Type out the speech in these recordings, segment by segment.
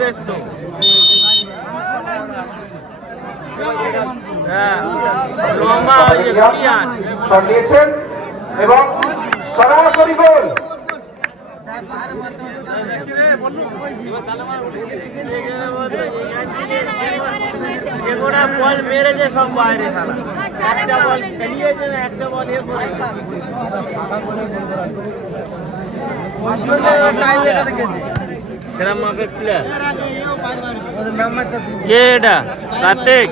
বেশ তো লম্বা নিয়েছেন এবং সরাসরি গোল। বল মেরেছে সব বাইরে, একটা বল খেলিয়েছে না, একটা বল সেরকম মাপের প্লেয়ার কে এটা? কার্তিক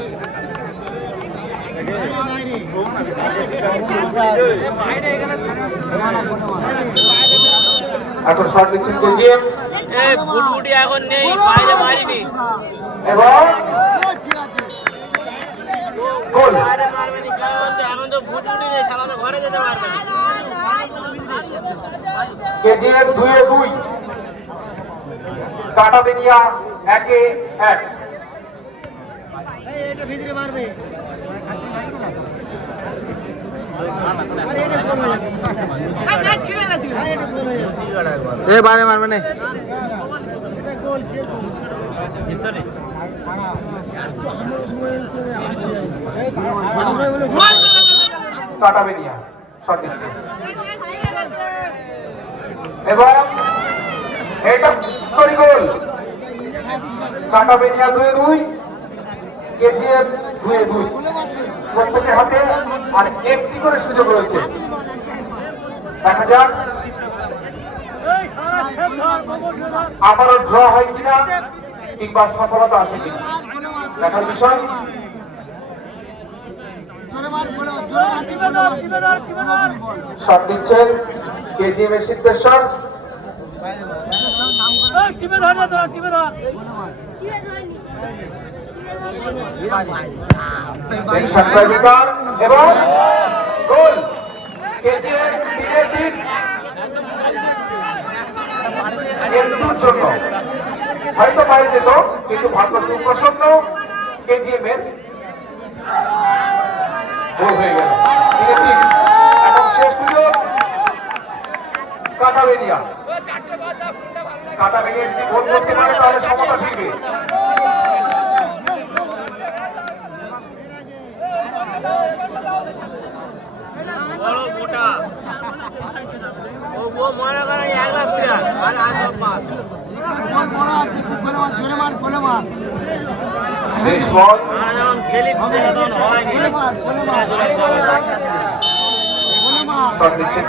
এখন শট দিচ্ছেন কেজিএম। এই ফুটফুটি এখন নেই, বাইরে মারিনি এবং গোল। এখন তো ফুটফুটি নেই, সারা তো ঘরে যেতে পারবে না। কেজিএম 2-2, কাটাবেনিয়া 1-1। এটা ভিতরে মারবে বাইরে মারবে না কাটাবেনিয়া শট দিচ্ছে এবং এটা সরি গোল। কাটাবেনিয়া 2-2, কেজিএম 2-2। প্রত্যেকের হাতে আর একটি করে সুযোগ রয়েছে। দেখা যাক আবারও ড্র হয় কিনা কিংবা সফলতা আসে কিনা, দেখার বিষয়। শট দিচ্ছেন কেজিএম এর সিদ্ধেশ্বর। এবং গোল। কেজিএম একটুর জন্য হয়তো বাইরে যেত, কিন্তু ভাগ্য সুপ্রসন্ন কেজিএম এর গোল হয়ে গেল। এখন শেষ সুযোগ কাটাবেনিয়া। কাটাবেনিয়া যদি গোল করতে পারে তাহলে সমতা ফিরবে।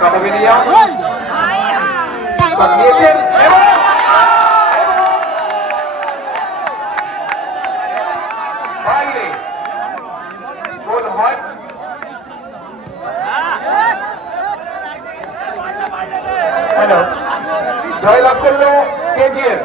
কাটাবেনিয়া নিয়েছেন বাইরে গোল হয়। জয়লাভ করলো কেজিএম।